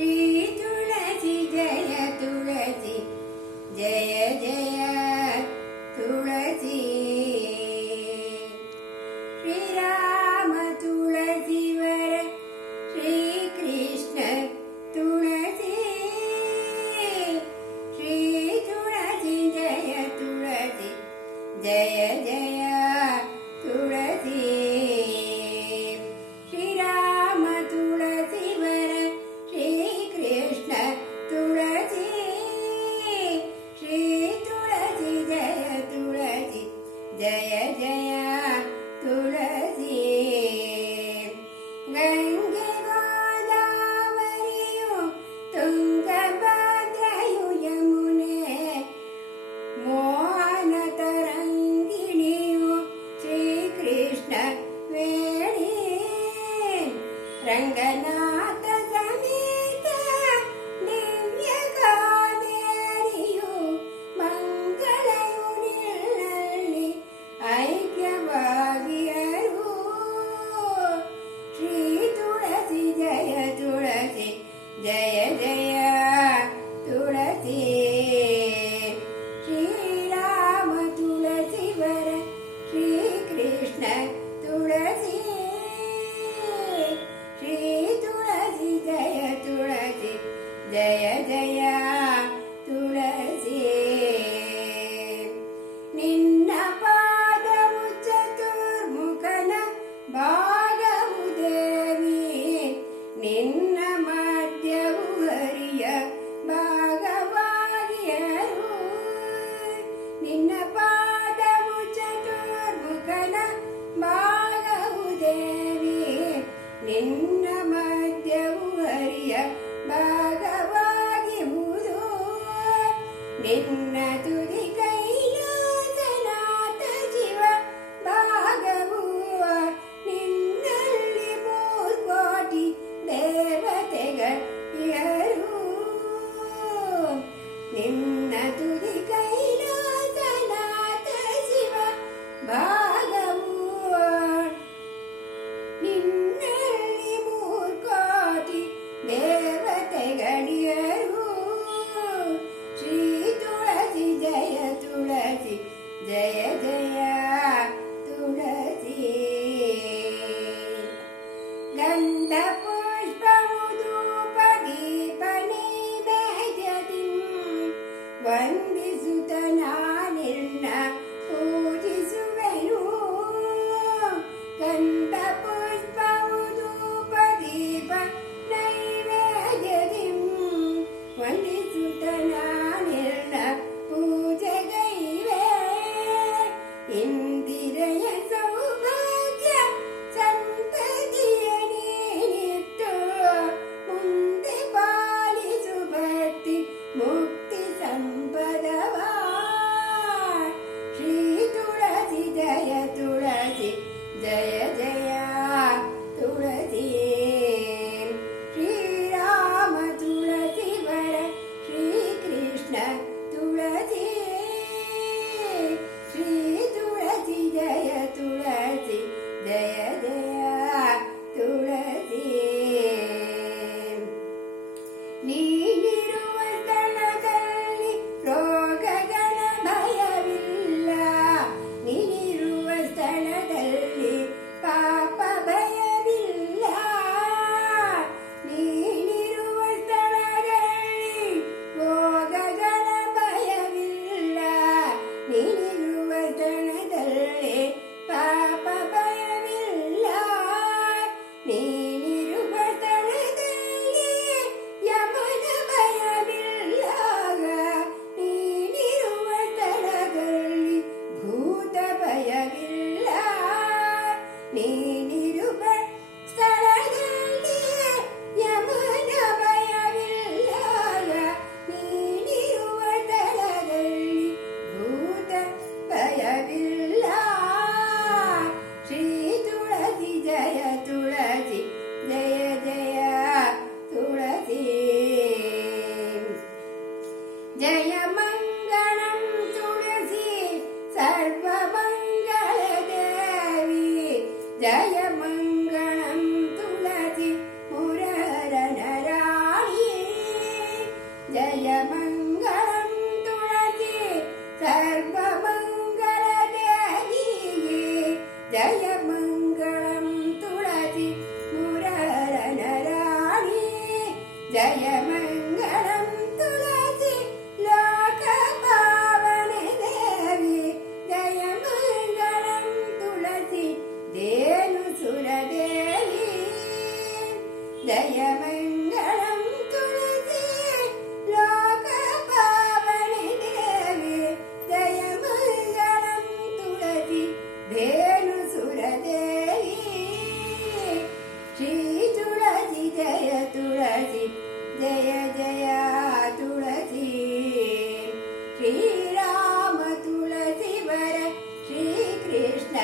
श्री तुलसी जय तुलसी जय जय तुलसी श्रीराम तुलसी वर श्रीकृष्ण तुलसी श्री तुलसी जय तुलसी जय जय ರಂಗನಾ ನಿನ್ನ ಮಧ್ಯವು ಹರಿಯ ಭಾಗವಾಗಿರುವುದು ನಿನ್ನದು ತನದಲ್ಲಿ ಪಾಪ ಭಯವಿ yeah. जय तुलसी जय जय तुलसी। श्रीराम तुलसी वर श्रीकृष्ण